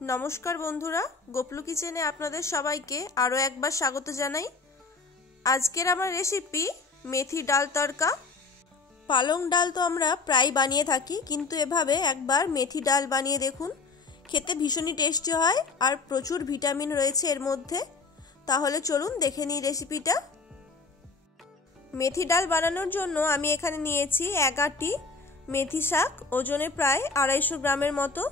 নমস্কার বন্ধুরা, গোপলু কিচেনে আপনাদের সবাইকে আরও একবার স্বাগত জানাই। আজকের আমার রেসিপি মেথি ডাল তড়কা। পালং ডাল তো আমরা প্রায় বানিয়ে থাকি, কিন্তু এভাবে একবার মেথি ডাল বানিয়ে দেখুন, খেতে ভীষণই টেস্টি হয় আর প্রচুর ভিটামিন রয়েছে এর মধ্যে। তাহলে চলুন দেখে নিই রেসিপিটা। মেথি ডাল বানানোর জন্য আমি এখানে নিয়েছি 1 আঁটি মেথি শাক, ওজনে প্রায় 250 গ্রামের মতো।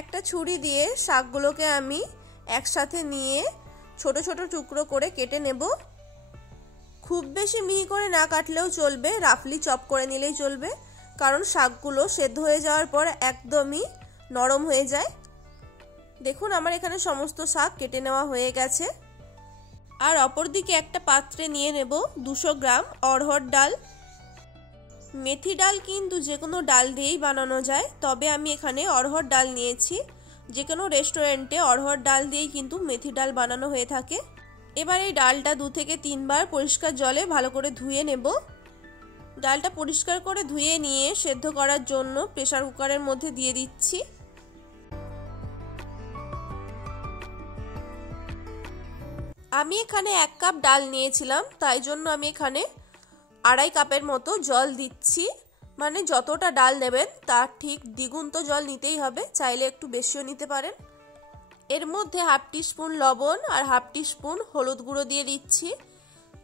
একটা ছুরি দিয়ে শাকগুলোকে আমি একসাথে নিয়ে ছোট ছোট টুকরো করে কেটে নেব। খুব বেশি মিহি করে না কাটলেও চলবে, রাফলি চপ করে নিলেই চলবে, কারণ শাকগুলো সেদ্ধ হয়ে যাওয়ার পর একদমই নরম হয়ে যায়। দেখুন আমার এখানে সমস্ত শাক কেটে নেওয়া হয়ে গেছে। আর অপরদিকে একটা পাত্রে নিয়ে নেব 200 গ্রাম অড়হর ডাল। মেথি ডাল কিন্তু যে কোনো ডাল দিয়েই বানানো যায়, তবে আমি এখানে অড়হর ডাল নিয়েছি। যে কোনো রেস্টুরেন্টে অড়হর ডাল দিয়েই কিন্তু মেথি ডাল বানানো হয়ে থাকে। এবার এই ডালটা 2 থেকে 3 বার পরিষ্কার জলে ভালো করে ধুয়ে নেব। ডালটা পরিষ্কার করে ধুয়ে নিয়ে সেদ্ধ করার জন্য প্রেসার কুকারের মধ্যে দিয়ে দিচ্ছি। আমি এখানে 1 কাপ ডাল নিয়েছিলাম, তাই জন্য আমি এখানে 2.5 কাপের মতো জল দিচ্ছি। মানে যতটা ডাল নেবেন তার ঠিক দ্বিগুণ তো জল নিতেই হবে, চাইলে একটু বেশিও নিতে পারেন। এর মধ্যে 1/2 টিস্পুন লবণ আর 1/2 টিস্পুন হলুদ গুঁড়ো দিয়ে দিচ্ছি।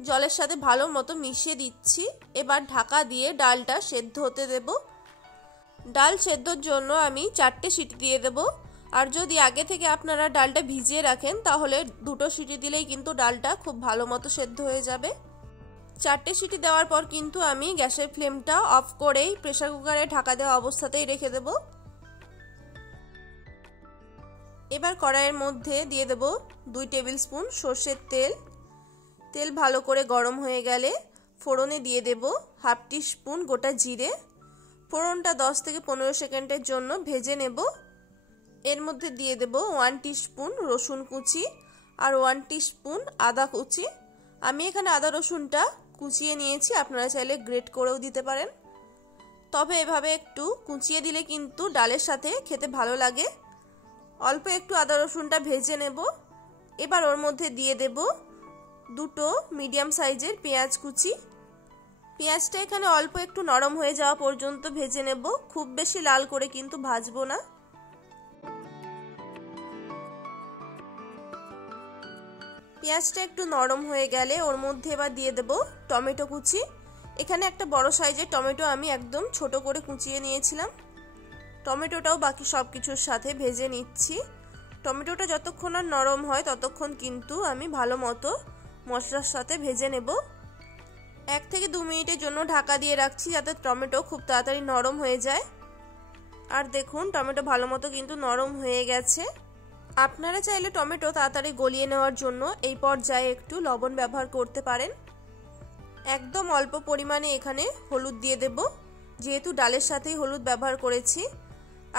জলের সাথে ভালো মতো মিশিয়ে দিচ্ছি। এবার ঢাকা দিয়ে ডালটা সেদ্ধ হতে দেব। ডাল সেদ্ধর জন্য আমি 4টে সিটি দিয়ে দেব। আর যদি আগে থেকে আপনারা ডালটা ভিজিয়ে রাখেন তাহলে 2টো সিটি দিলেই কিন্তু ডালটা খুব ভালো মতো সেদ্ধ হয়ে যাবে। 4টে সিটি দেওয়ার পর কিন্তু আমি গ্যাসের ফ্লেমটা অফ করেই প্রেসার কুকারে ঢাকা দেওয়া অবস্থাতেই রেখে দেব। এবার কড়াইয়ের মধ্যে দিয়ে দেব 2 টেবিল স্পুন সর্ষের তেল। তেল ভালো করে গরম হয়ে গেলে ফোড়নে দিয়ে দেব 1/2 টিস্পুন গোটা জিরে। ফোড়নটা 10 থেকে 15 সেকেন্ডের জন্য ভেজে নেব। এর মধ্যে দিয়ে দেব 1 টিস্পুন রসুন কুচি আর 1 টিস্পুন আদা কুচি। আমি এখানে আদা রসুনটা কুচিয়ে নিয়েছি, আপনারা চাইলে গ্রেট করেও দিতে পারেন, তবে এভাবে একটু কুচিয়ে দিলে কিন্তু ডালের সাথে খেতে ভালো লাগে। অল্প একটু আদা রসুনটা ভেজে নেব। এবার ওর মধ্যে দিয়ে দেব 2টো মিডিয়াম সাইজের পেঁয়াজ কুচি। পেঁয়াজটা এখানে অল্প একটু নরম হয়ে যাওয়া পর্যন্ত ভেজে নেব, খুব বেশি লাল করে কিন্তু ভাজবো না। পেঁয়াজটা একটু নরম হয়ে গেলে ওর মধ্যে এবার দিয়ে দেব টমেটো কুচি। এখানে একটা বড় সাইজের টমেটো আমি একদম ছোট করে কুচিয়ে নিয়েছিলাম। টমেটোটাও বাকি সব কিছুর সাথে ভেজে নিচ্ছি। টমেটোটা যতক্ষণ আর নরম হয় ততক্ষণ কিন্তু আমি ভালো মতো মশলার সাথে ভেজে নেব। 1 থেকে 2 মিনিটের জন্য ঢাকা দিয়ে রাখছি, যাতে টমেটো খুব তাড়াতাড়ি নরম হয়ে যায়। আর দেখুন টমেটো ভালো মতো কিন্তু নরম হয়ে গেছে। আপনারা চাইলে টমেটো তাড়াতাড়ি গলিয়ে নেওয়ার জন্য এই পর্যায়ে একটু লবণ ব্যবহার করতে পারেন। একদম অল্প পরিমাণে এখানে হলুদ দিয়ে দেব, যেহেতু ডালের সাথেই হলুদ ব্যবহার করেছি।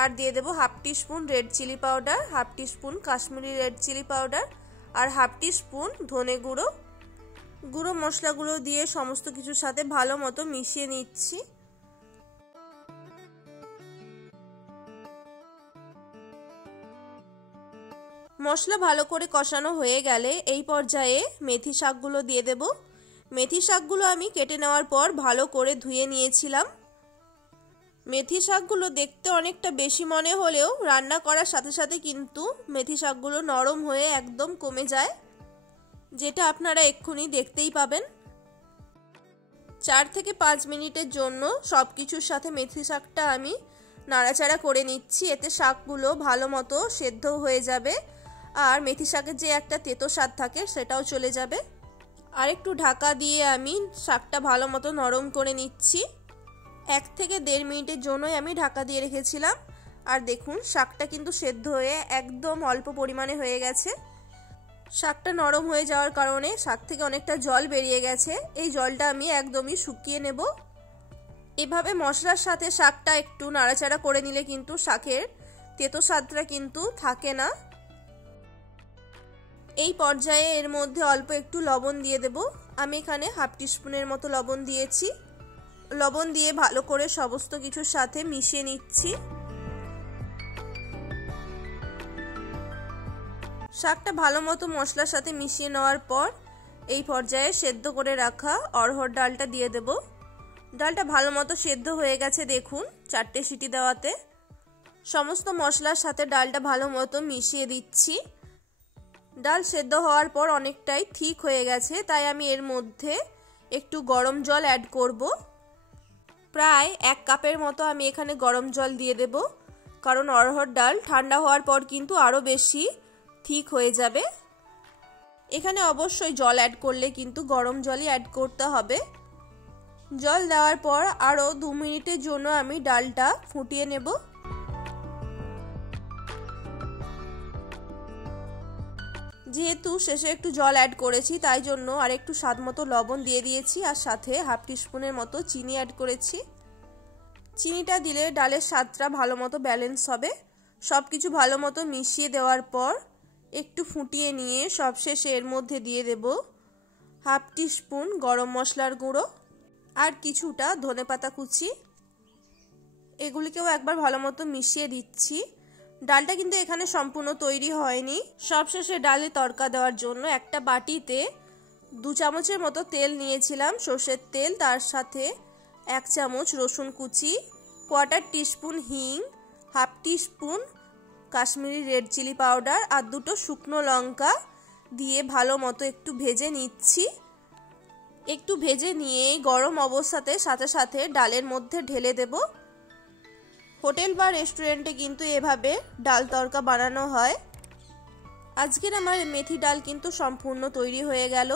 আর দিয়ে দেব 1/2 teaspoon red chilli powder, 1/2 teaspoon Kashmiri red chilli powder আর 1/2 টিস্পুন ধনে গুঁড়ো। গুঁড়ো মশলাগুলো দিয়ে সমস্ত কিছুর সাথে ভালো মতো মিশিয়ে নিচ্ছি। মশলা ভালো করে কষানো হয়ে গেলে এই পর্যায়ে মেথি শাকগুলো দিয়ে দেব। মেথি শাকগুলো আমি কেটে নেওয়ার পর ভালো করে ধুয়ে নিয়েছিলাম। মেথি শাকগুলো দেখতে অনেকটা বেশি মনে হলেও রান্না করার সাথে সাথে কিন্তু মেথি শাকগুলো নরম হয়ে একদম কমে যায়, যেটা আপনারা এক্ষুনি দেখতেই পাবেন। 4 থেকে 5 মিনিটের জন্য সব কিছুর সাথে মেথি শাকটা আমি নাড়াচাড়া করে নিচ্ছি। এতে শাকগুলো ভালো মতো সেদ্ধ হয়ে যাবে আর মেথি শাকের যে একটা তেতো স্বাদ থাকে সেটাও চলে যাবে। আর একটু ঢাকা দিয়ে আমি শাকটা ভালো মতো নরম করে নিচ্ছি। 1 থেকে 1.5 মিনিটের জন্যই আমি ঢাকা দিয়ে রেখেছিলাম। আর দেখুন শাকটা কিন্তু সেদ্ধ হয়ে একদম অল্প পরিমাণে হয়ে গেছে। শাকটা নরম হয়ে যাওয়ার কারণে শাক থেকে অনেকটা জল বেরিয়ে গেছে। এই জলটা আমি একদমই শুকিয়ে নেব। এভাবে মশলার সাথে শাকটা একটু নাড়াচাড়া করে নিলে কিন্তু শাকের তেতো স্বাদটা কিন্তু থাকে না। এই পর্যায়ে এর মধ্যে অল্প একটু লবণ দিয়ে দেব। আমি এখানে 1/2 টিস্পুনের মতো লবণ দিয়েছি। লবণ দিয়ে ভালো করে সমস্ত কিছুর সাথে মিশিয়ে নিচ্ছি। শাকটা ভালো মতো মশলার সাথে মিশিয়ে নেওয়ার পর এই পর্যায়ে সেদ্ধ করে রাখা অড়হর ডালটা দিয়ে দেব। ডালটা ভালো মতো সেদ্ধ হয়ে গেছে দেখুন 4টে সিটি দেওয়াতে। সমস্ত মশলার সাথে ডালটা ভালো মতো মিশিয়ে দিচ্ছি। ডাল সেদ্ধ হওয়ার পর অনেকটাই ঠিক হয়ে গেছে, তাই আমি এর মধ্যে একটু গরম জল অ্যাড করব। প্রায় 1 কাপের মতো আমি এখানে গরম জল দিয়ে দেব, কারণ অড়হর ডাল ঠান্ডা হওয়ার পর কিন্তু আরও বেশি ঠিক হয়ে যাবে। এখানে অবশ্যই জল অ্যাড করলে কিন্তু গরম জলই অ্যাড করতে হবে। জল দেওয়ার পর আরও 2 মিনিটের জন্য আমি ডালটা ফুটিয়ে নেব। যেহেতু শেষে একটু জল অ্যাড করেছি, তাই জন্য আর একটু স্বাদ মতো লবণ দিয়ে দিয়েছি, আর সাথে হাফ টিস্পুনের মতো চিনি অ্যাড করেছি। চিনিটা দিলে ডালের স্বাদটা ভালো মতো ব্যালেন্স হবে। সব কিছু ভালো মতো মিশিয়ে দেওয়ার পর একটু ফুটিয়ে নিয়ে সবশেষে এর মধ্যে দিয়ে দেব হাফ টিস্পুন গরম মশলার গুঁড়ো আর কিছুটা ধনেপাতা কুচি। এগুলিকেও একবার ভালো মতো মিশিয়ে দিচ্ছি। ডালটা কিন্তু এখানে সম্পূর্ণ তৈরি হয়নি। সবশেষে ডালে তড়কা দেওয়ার জন্য একটা বাটিতে 2 চামচের মতো তেল নিয়েছিলাম, সর্ষের তেল। তার সাথে 1 চামচ রসুন কুচি, 1/4 টিস্পুন হিং, half teaspoon Kashmiri red chilli powder আর 2টো শুকনো লঙ্কা দিয়ে ভালো মতো একটু ভেজে নিচ্ছি। একটু ভেজে নিয়ে গরম অবস্থাতে সাথে সাথে ডালের মধ্যে ঢেলে দেব। হোটেল বা রেস্টুরেন্টে কিন্তু এভাবে ডাল তড়কা বানানো হয়। আজকের আমার মেথি ডাল কিন্তু সম্পূর্ণ তৈরি হয়ে গেল।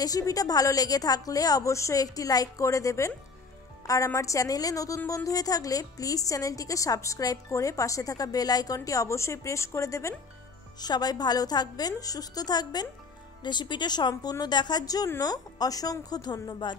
রেসিপিটা ভালো লেগে থাকলে অবশ্যই একটি লাইক করে দেবেন, আর আমার চ্যানেলে নতুন বন্ধু হয়ে থাকলে প্লিজ চ্যানেলটিকে সাবস্ক্রাইব করে পাশে থাকা বেল আইকনটি অবশ্যই প্রেস করে দেবেন। সবাই ভালো থাকবেন, সুস্থ থাকবেন। রেসিপিটা সম্পূর্ণ দেখার জন্য অসংখ্য ধন্যবাদ।